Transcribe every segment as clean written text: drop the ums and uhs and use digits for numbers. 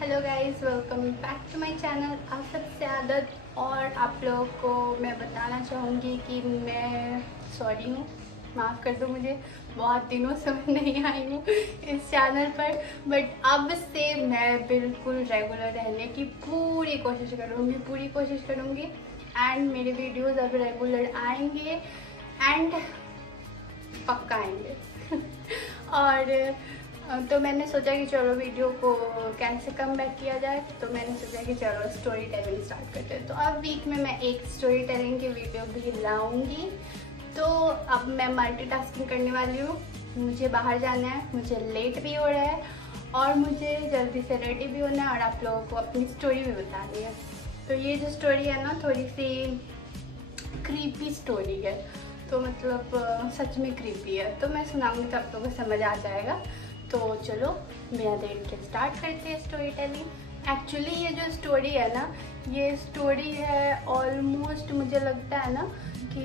Hello guys, welcome back to my channel आफत से आदत। और आप लोगों को मैं बताना चाहूँगी कि मैं सॉरी हूँ, माफ़ कर दो मुझे। बहुत दिनों से मैं नहीं आई हूँ इस चैनल पर, बट अब से मैं बिल्कुल रेगुलर रहने की पूरी कोशिश करूँगी एंड मेरे वीडियोस अब रेगुलर आएंगे एंड पक्का आएंगे और तो मैंने सोचा कि चलो वीडियो को कैसे कम बैक किया जाए, तो मैंने सोचा कि चलो स्टोरी टेलिंग स्टार्ट करते हैं। तो अब वीक में मैं एक स्टोरी टेलिंग की वीडियो भी लाऊंगी। तो अब मैं मल्टीटास्किंग करने वाली हूँ। मुझे बाहर जाना है, मुझे लेट भी हो रहा है और मुझे जल्दी से रेडी भी होना है और आप लोगों को अपनी स्टोरी भी बतानी है। तो ये जो स्टोरी है ना, थोड़ी सी क्रीपी स्टोरी है, तो मतलब सच में क्रीपी है। तो मैं सुनाऊंगी तो आप लोगों को समझ आ जाएगा। तो चलो बिना देर के स्टार्ट करते हैं स्टोरी टेलिंग। एक्चुअली ये जो स्टोरी है ना, ये स्टोरी है ऑलमोस्ट, मुझे लगता है ना कि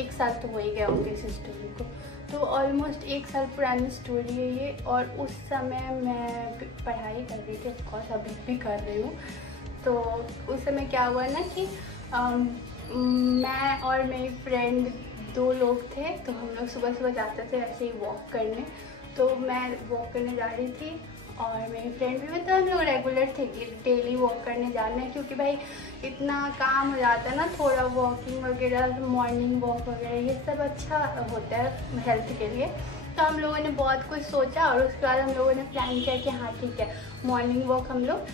1 साल तो हो ही गया होंगे इस स्टोरी को। तो ऑलमोस्ट 1 साल पुरानी स्टोरी है ये। और उस समय मैं पढ़ाई कर रही थी, ऑफकोर्स अभी भी कर रही हूँ। तो उस समय क्या हुआ ना कि मैं और मेरी फ्रेंड 2 लोग थे। तो हम लोग सुबह सुबह जाते थे ऐसे ही वॉक करने। तो मैं वॉक करने जा रही थी और मेरी फ्रेंड भी, मतलब हम लोग रेगुलर थे कि डेली वॉक करने जाना है, क्योंकि भाई इतना काम हो जाता है ना, थोड़ा वॉकिंग वगैरह, मॉर्निंग वॉक वगैरह ये सब अच्छा होता है हेल्थ के लिए। तो हम लोगों ने बहुत कुछ सोचा और उसके बाद हम लोगों ने प्लान किया कि हाँ ठीक है, मॉर्निंग वॉक हम लोग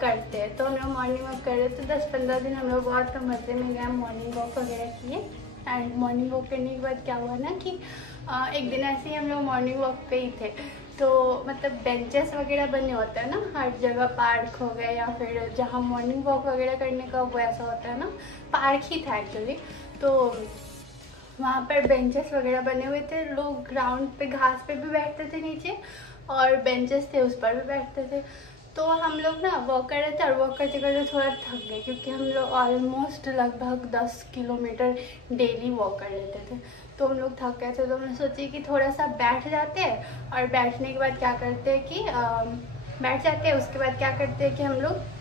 करते हैं। तो हम लोग मॉर्निंग वॉक कर रहे थे। 10-15 दिन हम लोग बहुत मज़े में गए, मॉर्निंग वॉक वगैरह किए। एंड मॉर्निंग वॉक करने के बाद क्या हुआ ना कि एक दिन ऐसे ही हम लोग मॉर्निंग वॉक पे ही थे। तो मतलब बेंचेस वगैरह बने होते हैं ना हर जगह, पार्क हो गए या फिर जहाँ मॉर्निंग वॉक वगैरह करने का वो ऐसा होता है ना, पार्क ही था एक्चुअली। तो वहाँ पर बेंचेस वगैरह बने हुए थे, लोग ग्राउंड पे घास पे भी बैठते थे नीचे और बेंचेस थे उस पर भी बैठते थे। तो हम लोग ना वॉक कर रहे थे और वॉक करते करते थोड़ा थक गए, क्योंकि हम लोग ऑलमोस्ट लगभग 10 किलोमीटर डेली वॉक कर लेते थे। तो हम लोग थक गए थे, तो हमने सोचे कि थोड़ा सा बैठ जाते हैं और बैठने के बाद क्या करते हैं कि बैठ जाते हैं। उसके बाद क्या करते हैं कि हम लोग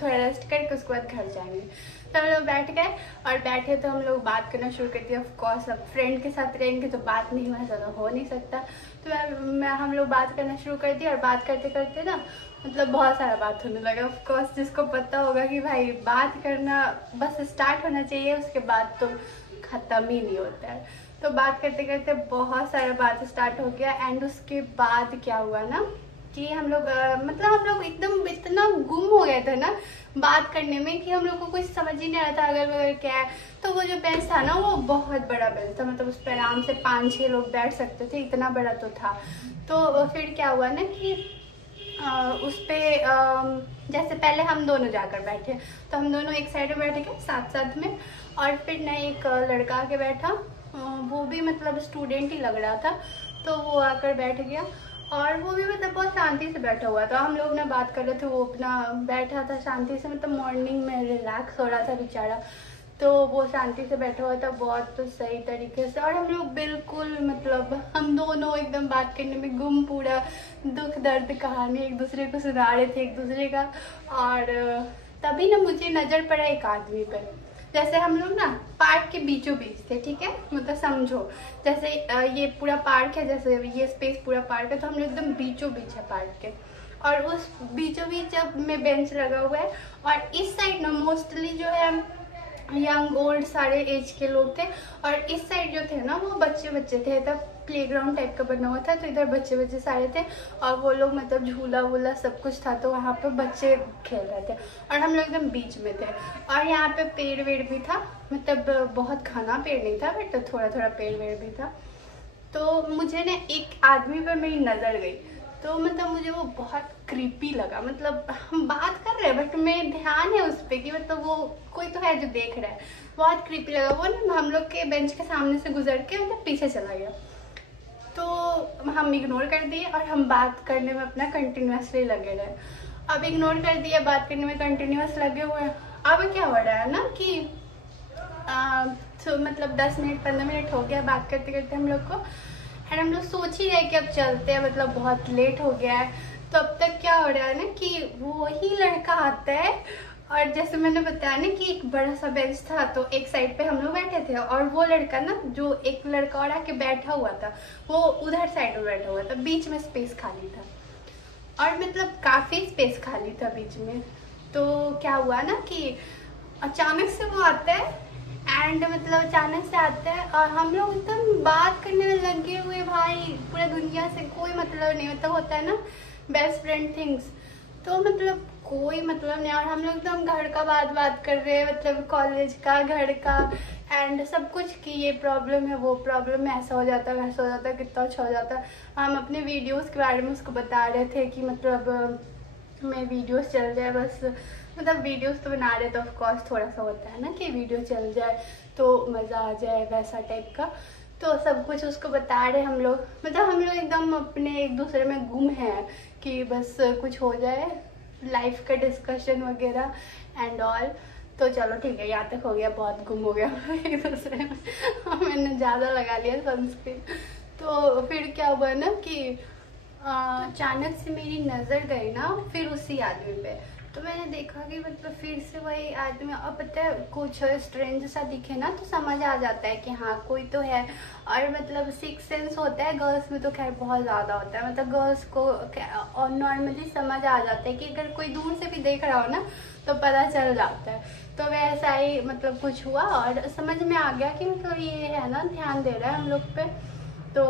थोड़ा रेस्ट करके उसके बाद घर जाएंगे। तो हम लोग बैठ गए और बैठे तो हम लोग बात करना शुरू कर दिया। ऑफकोर्स अब फ्रेंड के साथ रहेंगे तो बात नहीं होना, ज़्यादा हो नहीं सकता। तो हम लोग बात करना शुरू कर दिया और बात करते करते ना मतलब बहुत सारा बात होने लगा। ऑफकोर्स जिसको पता होगा कि भाई बात करना बस स्टार्ट होना चाहिए, उसके बाद तो ख़त्म ही नहीं होता है। तो बात करते करते बहुत सारा बात स्टार्ट हो गया। एंड उसके बाद क्या हुआ ना कि हम लोग मतलब हम लोग एकदम इतना गुम हो गए थे ना बात करने में कि हम लोग को कुछ समझ ही नहीं आ रहा था अगल बगल क्या है। तो वो जो बेंच था ना, वो बहुत बड़ा बेंच था, मतलब उस पर आराम से 5-6 लोग बैठ सकते थे, इतना बड़ा तो था। तो फिर क्या हुआ ना कि उस पर जैसे पहले हम दोनों जाकर बैठे, तो हम दोनों एक साइड में बैठे गए साथ साथ में। और फिर ना एक लड़का आके बैठा, वो भी मतलब स्टूडेंट ही लग रहा था। तो वो आकर बैठ गया और वो भी मतलब बहुत शांति से बैठा हुआ था। हम लोग ना बात कर रहे थे, वो अपना बैठा था शांति से, मतलब मॉर्निंग में रिलैक्स हो रहा था बेचारा। तो वो शांति से बैठा हुआ था बहुत तो सही तरीके से। और हम लोग बिल्कुल मतलब हम दोनों एकदम बात करने में गुम, पूरा दुख दर्द कहानी एक दूसरे को सुना रहे थे एक दूसरे का। और तभी ना मुझे नज़र पड़ा एक आदमी पे। जैसे हम लोग ना पार्क के बीचों बीच थे, ठीक है, मतलब समझो जैसे ये पूरा पार्क है, जैसे ये स्पेस पूरा पार्क है, तो हम लोग एकदम बीचों बीच है पार्क के। और उस बीचों बीच में बेंच लगा हुआ है और इस साइड ना मोस्टली जो है यंग ओल्ड सारे एज के लोग थे और इस साइड जो थे ना वो बच्चे बच्चे थे। तब प्लेग्राउंड टाइप का बना हुआ था, तो इधर बच्चे बच्चे सारे थे और वो लोग मतलब झूला वूला सब कुछ था, तो वहाँ पे बच्चे खेल रहे थे और हम लोग एकदम बीच में थे। और यहाँ पे पेड़ वेड़ भी था, मतलब बहुत घना पेड़ नहीं था बट थोड़ा थोड़ा पेड़ वेड़ भी था। तो मुझे ना एक आदमी पर मेरी नज़र गई, तो मतलब मुझे वो बहुत क्रीपी लगा। मतलब हम बात कर रहे हैं बट मेरे ध्यान है उस पर कि मतलब वो कोई तो है जो देख रहा है। बहुत क्रीपी लगा वो ना, हम लोग के बेंच के सामने से गुजर के मतलब पीछे चला गया। तो हम इग्नोर कर दिए और हम बात करने में अपना कंटिन्यूसली लगे रहे। अब इग्नोर कर दिया, बात करने में कंटिन्यूस लगे हुए हैं। अब क्या हो रहा है ना कि तो मतलब 10 मिनट 15 मिनट हो गया बात करते करते हम लोग को। एंड हम लोग सोच ही रहे कि अब चलते हैं, मतलब बहुत लेट हो गया है। तो अब तक क्या हो रहा है ना कि वो ही लड़का आता है, और जैसे मैंने बताया ना कि एक बड़ा सा बेंच था, तो एक साइड पे हम लोग बैठे थे, और वो लड़का ना, जो एक लड़का और आके बैठा हुआ था, वो उधर साइड में बैठा हुआ था, बीच में स्पेस खाली था, और मतलब काफी स्पेस खाली था बीच में। तो क्या हुआ ना कि अचानक से वो आता है, एंड मतलब अचानक से आता है, और हम लोग एकदम बात करने में लगे हुए भाई, पूरा दुनिया से कोई मतलब नहीं, मतलब होता है ना बेस्ट फ्रेंड थिंग्स, तो मतलब कोई मतलब नहीं, और हम लोग एकदम घर का बात कर रहे हैं, मतलब कॉलेज का, घर का, एंड सब कुछ कि ये प्रॉब्लम है, वो प्रॉब्लम है, ऐसा हो जाता है, वैसा हो जाता है, कितना अच्छा हो जाता है। हम अपने वीडियोस के बारे में उसको बता रहे थे कि मतलब मैं वीडियोस चल जाए बस, मतलब वीडियोस तो बना रहे तो ऑफकोर्स थोड़ा सा होता है ना कि वीडियो चल जाए तो मज़ा आ जाए, वैसा टाइप का। तो सब कुछ उसको बता रहे हम लोग, मतलब हम लोग एकदम अपने एक दूसरे में गुम हैं कि बस कुछ हो जाए, लाइफ का डिस्कशन वगैरह एंड ऑल। तो चलो ठीक है, यहाँ तक हो गया, बहुत गुम हो गया एक दूसरे में मैंने ज़्यादा लगा लिया सनस्क्रीन। तो फिर क्या हुआ ना कि अचानक से मेरी नज़र गई ना फिर उसी आदमी पे, तो मैंने देखा कि मतलब फिर से वही आदमी, अब पता है कुछ स्ट्रेंज सा दिखे ना तो समझ आ जाता है कि हाँ कोई तो है, और मतलब सिक्स सेंस होता है गर्ल्स में तो खैर बहुत ज़्यादा होता है, मतलब गर्ल्स को और नॉर्मली समझ आ जाता है कि अगर कोई दूर से भी देख रहा हो ना तो पता चल जाता है। तो वैसा ही मतलब कुछ हुआ, और समझ में आ गया कि मतलब ये है ना ध्यान दे रहा है हम लोग पे। तो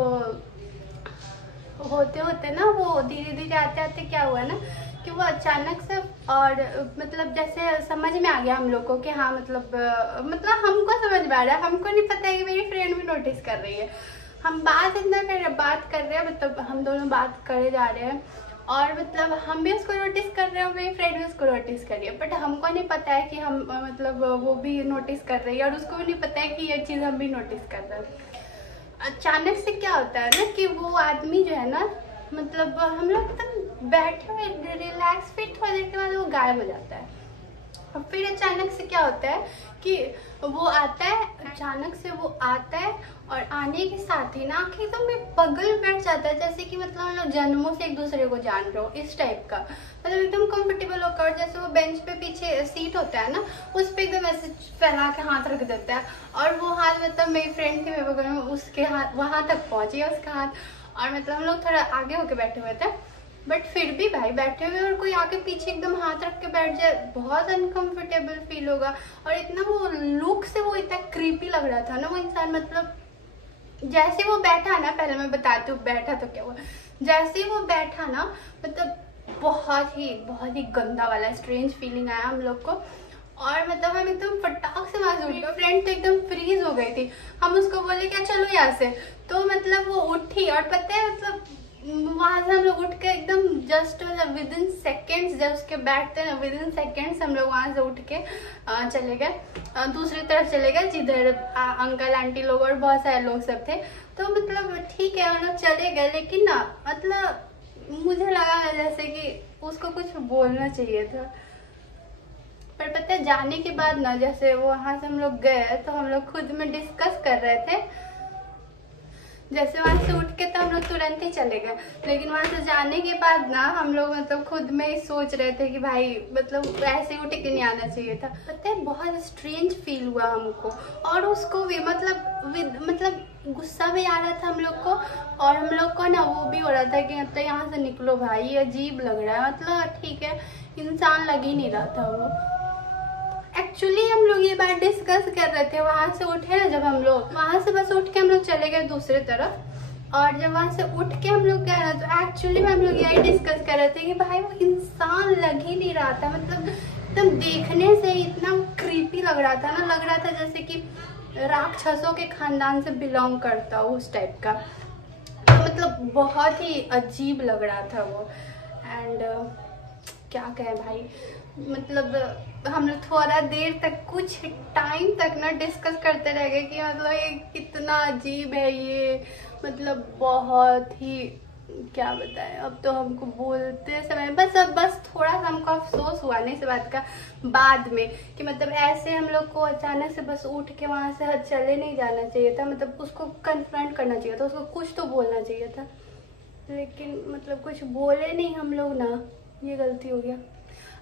होते होते ना वो धीरे धीरे आते आते क्या हुआ ना कि वो अचानक से, और मतलब जैसे समझ में आ गया हम लोग को कि हाँ मतलब हमको समझ में आ रहा है, हमको नहीं पता है कि मेरी फ्रेंड भी नोटिस कर रही है। हम बात कर रहे हैं, मतलब हम दोनों बात करे जा रहे हैं, और मतलब हम भी उसको नोटिस कर रहे हैं, मेरी फ्रेंड भी उसको नोटिस कर रही है, बट हमको नहीं पता है कि हम मतलब वो भी नोटिस कर रही है, और उसको भी नहीं पता है कि ये चीज़ हम भी नोटिस कर रहे हैं। अचानक से क्या होता है ना कि वो आदमी जो है ना, मतलब हम लोग एकदम बैठे हुए रिलैक्स, फिर थोड़ी देर के बाद वो गायब हो जाता है। और फिर अचानक से क्या होता है कि वो आता है, अचानक से वो आता है, और आने के साथ ही ना आखिर एकदम में बगल बैठ जाता है, जैसे कि मतलब हम लोग जन्मों से एक दूसरे को जान रहे हो, इस टाइप का, मतलब एकदम कंफर्टेबल होकर, और जैसे वो बेंच पे पीछे सीट होता है ना उस पे एकदम ऐसे फैला के हाथ रख देता है, और वो हाथ मतलब मेरी फ्रेंड के बगल में, उसके हाथ वहां तक पहुंच गया उसका हाथ, और मतलब हम लोग थोड़ा आगे होके बैठे हुए थे, बट फिर भी भाई बैठे हुए और कोई आके पीछे एकदम हाथ रख के बैठ जाए, बहुत अनकंफर्टेबल फील होगा। और इतना वो लुक से वो इतना क्रीपी लग रहा था ना वो इंसान, मतलब जैसे वो बैठा ना, पहले मैं बताती हूँ बैठा तो क्या हुआ। जैसे वो बैठा ना, मतलब बहुत ही गंदा वाला स्ट्रेंज फीलिंग आया हम लोग को, और मतलब हम एकदम फटाक से वहां से उठ गए, फ्रेंड तो एकदम फ्रीज हो गई थी। हम उसको बोले क्या चलो यहाँ से, तो मतलब वो उठी, और पता है मतलब वहां से हम लोग उठ के एकदम जस्ट मतलब विद इन सेकेंड्स, जब उसके बैठते ना विद इन सेकेंड्स हम लोग वहां से उठ के चले गए दूसरी तरफ चले गए, जिधर अंकल आंटी लोग और बहुत सारे लोग सब थे। तो मतलब ठीक है हम लोग चले गए, लेकिन ना मतलब मुझे लगा जैसे कि उसको कुछ बोलना चाहिए था, पर पता है जाने के बाद ना, जैसे वहां से हम लोग गए तो हम लोग खुद में डिस्कस कर रहे थे, जैसे वहां से उठ के तो हम लोग तुरंत ही चले गए, लेकिन वहां से जाने के बाद ना हम लोग मतलब खुद में ही सोच रहे थे कि भाई मतलब ऐसे ही उठ के नहीं आना चाहिए था। पता है बहुत स्ट्रेंज फील हुआ हमको, और उसको भी मतलब गुस्सा भी आ रहा था हम लोग को, और हम लोग को ना वो भी हो रहा था कि मतलब यहाँ से निकलो भाई, अजीब लग रहा है, मतलब ठीक है इंसान लग ही नहीं रहा था वो। एक्चुअली हम लोग ये बात डिस्कस कर रहे थे, वहां से उठे ना जब हम लोग वहां से बस उठ के हम लोग चले गए दूसरी तरफ, और जब वहां से उठ के हम लोग गए ना तो एक्चुअली में हम लोग यही डिस्कस कर रहे थे कि भाई वो इंसान लग ही नहीं रहा था, मतलब एकदम देखने से इतना क्रीपी लग रहा था ना, लग रहा था जैसे कि राक्षसों के खानदान से बिलोंग करता हो उस टाइप का, तो मतलब बहुत ही अजीब लग रहा था वो। एंड क्या कहें भाई, मतलब हम लोग थोड़ा देर तक कुछ टाइम तक ना डिस्कस करते रह गए कि मतलब ये कितना अजीब है ये, मतलब बहुत ही क्या बताएं। अब तो हमको बोलते समय बस थोड़ा सा हमको अफसोस हुआ नहीं इस बात का बाद में कि मतलब ऐसे हम लोग को अचानक से बस उठ के वहां से चले नहीं जाना चाहिए था, मतलब उसको कन्फ्रंट करना चाहिए था, उसको कुछ तो बोलना चाहिए था। लेकिन मतलब कुछ बोले नहीं हम लोग ना, ये गलती हो गया।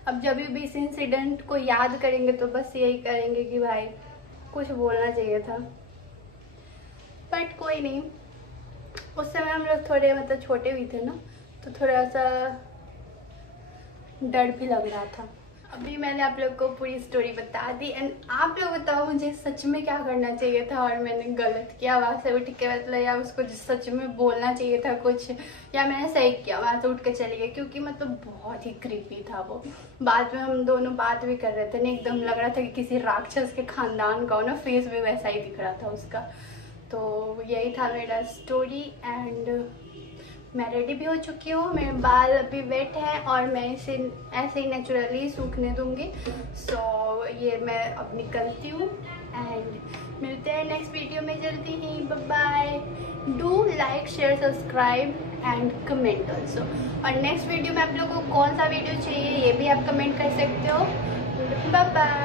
अब जब भी इस इंसिडेंट को याद करेंगे तो बस यही करेंगे कि भाई कुछ बोलना चाहिए था, बट कोई नहीं। उस समय हम लोग थोड़े मतलब छोटे भी थे ना, तो थोड़ा सा डर भी लग रहा था। अभी मैंने आप लोग को पूरी स्टोरी बता दी एंड आप लोग बताओ मुझे सच में क्या करना चाहिए था और मैंने गलत किया वहाँ से उठ के, मतलब या उसको सच में बोलना चाहिए था कुछ, या मैंने सही किया वहाँ से उठ के चली गई, क्योंकि मतलब बहुत ही क्रीपी था वो। बाद में हम दोनों बात भी कर रहे थे ना, एकदम लग रहा था कि किसी राक्षस के खानदान का हो ना, फेस भी वैसा ही दिख रहा था उसका। तो यही था मेरा स्टोरी एंड मैं रेडी भी हो चुकी हूँ। मेरे बाल अभी वेट हैं और मैं इसे ऐसे ही नेचुरली सूखने दूँगी। सो ये मैं अब निकलती हूँ एंड मिलते हैं नेक्स्ट वीडियो में जल्दी ही। Bye bye. Do like share subscribe and comment also. और नेक्स्ट वीडियो में आप लोगों को कौन सा वीडियो चाहिए ये भी आप कमेंट कर सकते हो। Bye bye.